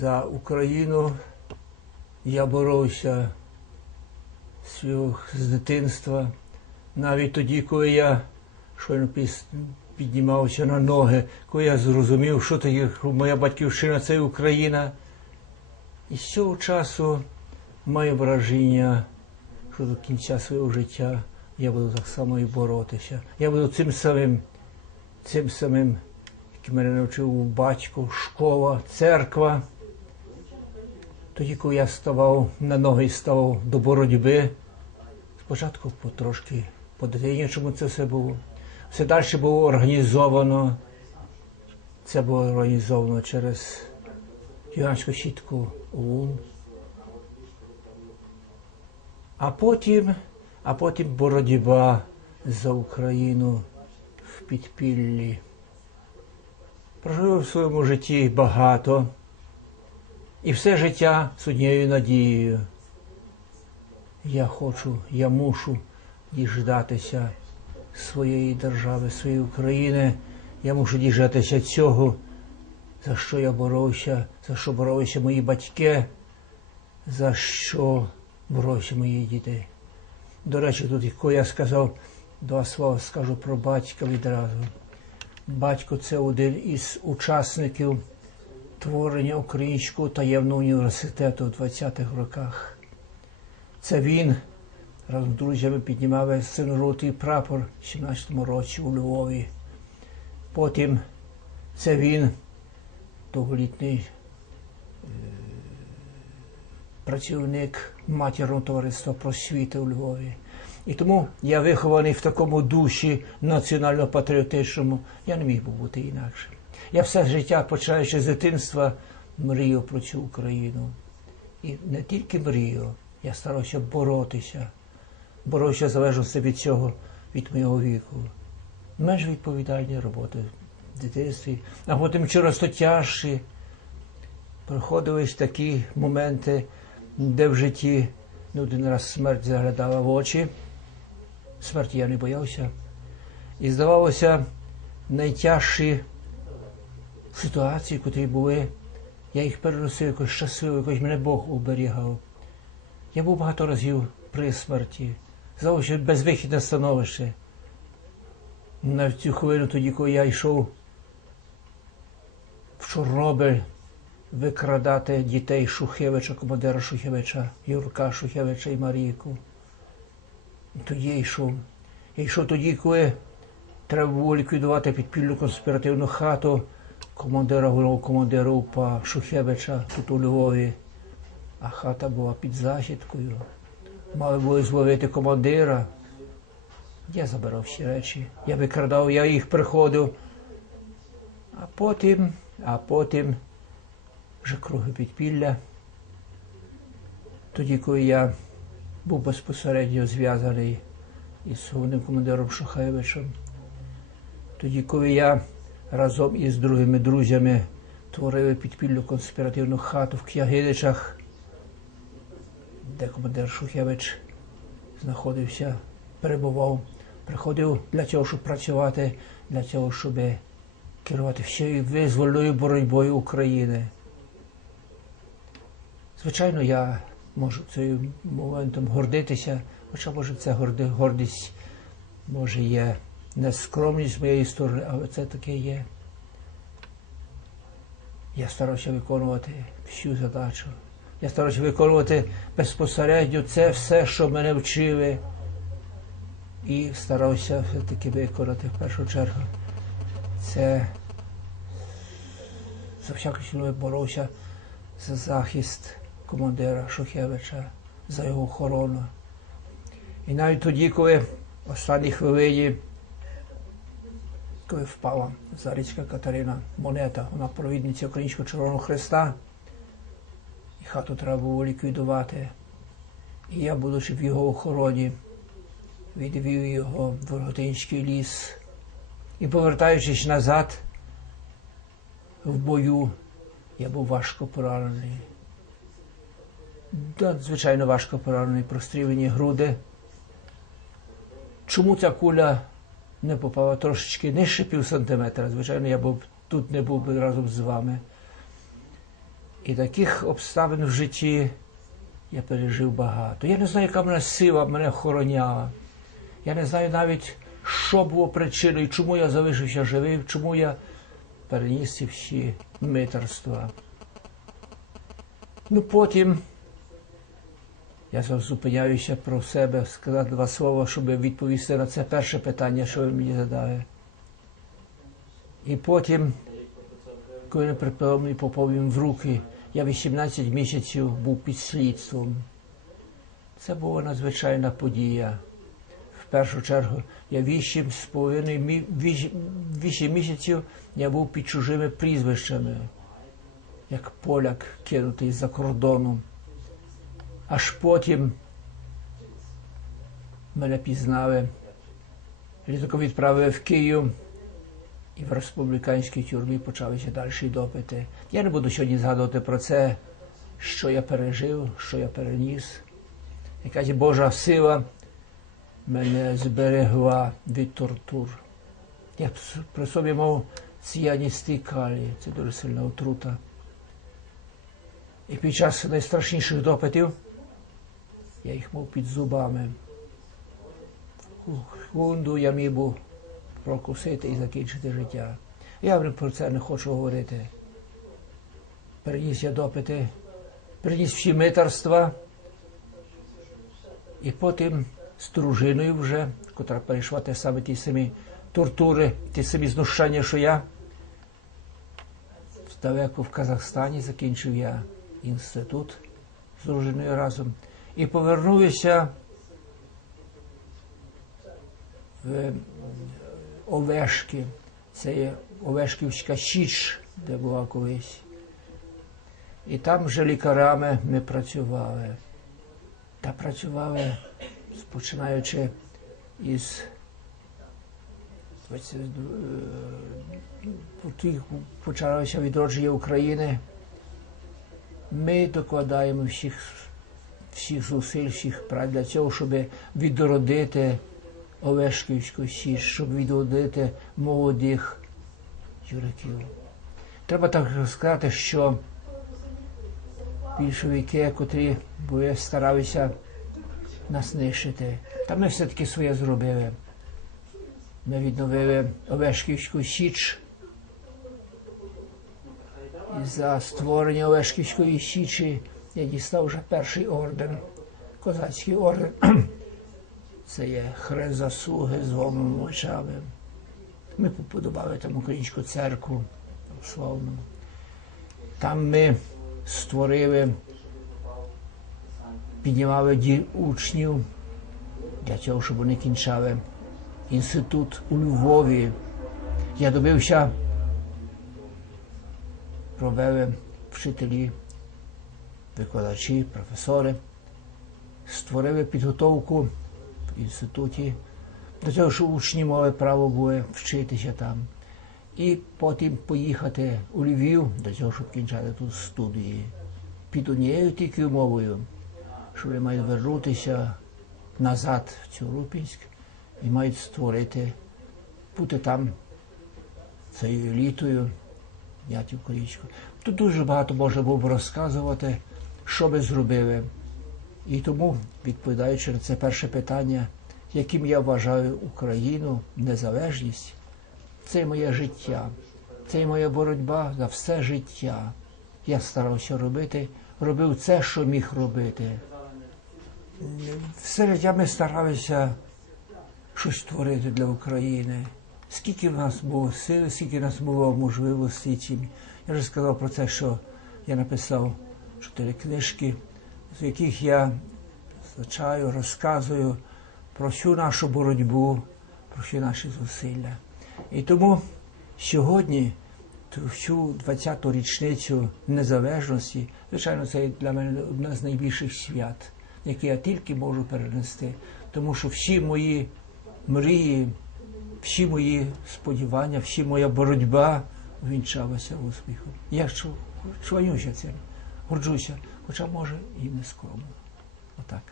За Україну я боровся з дитинства. Навіть тоді, коли я щойно піднімався на ноги, коли я зрозумів, що таке моя батьківщина це Україна. І з цього часу маю враження, що до кінця свого життя я буду так само і боротися. Я буду цим самим, цим самим, яким мене навчив батько, школа, церква. Тоді, коли я ставав на ноги ставав до боротьби, спочатку потрошки по дитинячому це все було. Все далі було організовано. Це було організовано через гігантську сітку ОУН. А потім, а потім боротьба за Україну в підпіллі. Прожив в своєму житті багато. І все життя з однією надією. Я хочу, я мушу діждатися своєї держави, своєї України. Я мушу діждатися цього, за що я боровся, за що боролися мої батьки, за що боровся мої діти. До речі, тут, коли я сказав два слова, скажу про батька відразу. Батько це один із учасників творення Українського таємного університету у 20-х роках. Це він разом з друзями піднімав синоротий прапор в 17-му році у Львові. Потім це він, довголітній е, працівник матірного товариства просвіти у Львові. І тому я вихований в такому душі національно-патріотичному, я не міг би бути інакше. Я все життя, починаючи з дитинства, мріяв про цю Україну. І не тільки мріяв, я старався боротися, боровся в залежності від цього, від моєго віку. Менш відповідальні роботи в дитинстві, а потім то тяжчі. Приходили ж такі моменти, де в житті не один раз смерть заглядала в очі. Смерті я не боявся. І здавалося, найтяжчі ситуації, котрі були, я їх переносив якось щасливо, якось мене Бог оберігав. Я був багато разів при смерті, здавалося, безвихідне становище. На цю хвилину тоді, коли я йшов в Чорнобиль викрадати дітей Шухевича, командира Шухевича, Юрка Шухевича і Марійку. Тоді я йшов. Я йшов тоді, коли треба було ліквідувати підпільну конспіративну хату командира головного командира УПА Шухевича тут у Львові. А хата була під західкою. Мали були зловити командира. Я забирав всі речі. Я викрадав, я їх приходив. А потім, а потім вже круги підпілля. Тоді, коли я був безпосередньо зв'язаний із головним командиром Шухевичем, тоді, коли я разом із другими друзями творили підпільну конспіративну хату в К'ягидичах, де командир Шухевич знаходився, перебував, приходив для цього, щоб працювати, для цього, щоб керувати всією визвольною боротьбою України. Звичайно, я можу цим моментом гордитися, хоча може це гордість, може є нескромність моєї сторони, але це таке є. Я старався виконувати всю задачу. Я старався виконувати безпосередньо це все, що мене вчили. І старався все-таки виконати в першу чергу. Це за всякою ціною боровся за захист командира Шухевича, за його охорону. І навіть тоді, коли в останній хвилині, коли впала Зарицька Катерина монета, вона провідниця Українського Червоного Христа, і хату треба було ліквідувати. І я, будучи в його охороні, відвів його в Роготинський ліс. І повертаючись назад в бою, я був важко поранений. Надзвичайно важко поранений, прострілені груди. Чому ця куля не попала трошечки нижче пів сантиметра? Звичайно, я був тут не був би разом з вами. І таких обставин в житті я пережив багато. Я не знаю, яка мене сила мене охороняла. Я не знаю навіть, що було причиною, чому я залишився живим, чому я переніс ці всі митерства. Ну потім я зупиняюся про себе, сказати два слова, щоб відповісти на це перше питання, що ви мені задали. І потім, коли не припав їм в руки, я 18 місяців був під слідством. Це була надзвичайна подія. В першу чергу я вісім з половиною мі- вісь- вісім місяців я був під чужими прізвищами, як поляк кинутий за кордоном. Аж потім мене пізнали, рідко відправили в Київ і в республіканській тюрмі почалися далі допити. Я не буду сьогодні згадувати про це, що я пережив, що я переніс. Якась Божа сила мене зберегла від тортур. Я при собі мав ціаністий калій, це дуже сильна отрута. І під час найстрашніших допитів я їх мав під зубами. Хунду я міг був прокусити і закінчити життя. Я про це не хочу говорити. Переніс я допити, переніс всі митерства, і потім з дружиною вже, котра перейшла те саме ті самі тортури, ті самі знущання, що я. Далеко в Казахстані закінчив я інститут з дружиною разом. І повернувся в Овешки. Це є Овешківська Січ, де була колись. І там вже лікарями ми працювали. Та працювали, починаючи із 20, е, почалося відродження України. Ми докладаємо всіх, всіх зусиль, всіх праць для цього, щоб відродити Олешківську Січ, щоб відродити молодих юриків. Треба так сказати, що більшовики, котрі були, старалися нас нищити. Та ми все-таки своє зробили. Ми відновили Олешківську Січ. І за створення Олешківської Січі я дістав вже перший орден, козацький орден. Це є хрест заслуги з гомом очами. Ми побудували там українську церкву православну. Там ми створили, піднімали ді- учнів для того, щоб вони кінчали інститут у Львові. Я добився, провели вчителі, викладачі, професори, створили підготовку в інституті до того, що учні мали право було вчитися там. І потім поїхати у Львів для того, щоб кінчати тут студії. Під однією тільки умовою, що вони мають вернутися назад в цю Рупінськ і мають створити, бути там цією елітою, Ятів Корічко. Тут дуже багато можна було б розказувати, що ми зробили. І тому, відповідаючи на це перше питання, яким я вважаю Україну, незалежність, це моє життя, це моя боротьба за все життя. Я старався робити, робив це, що міг робити. Все життя ми старалися щось творити для України. Скільки в нас було сили, скільки в нас було можливостей. Я вже сказав про те, що я написав чотири книжки, з яких я звичаю, розказую про всю нашу боротьбу, про всі наші зусилля. І тому сьогодні, всю 20-ту річницю незалежності, звичайно, це для мене одне з найбільших свят, яке я тільки можу перенести, тому що всі мої мрії, всі мої сподівання, всі моя боротьба вінчалася успіхом. Я чу- чванюся цим, горджуся, хоча може і не скромно. Отак.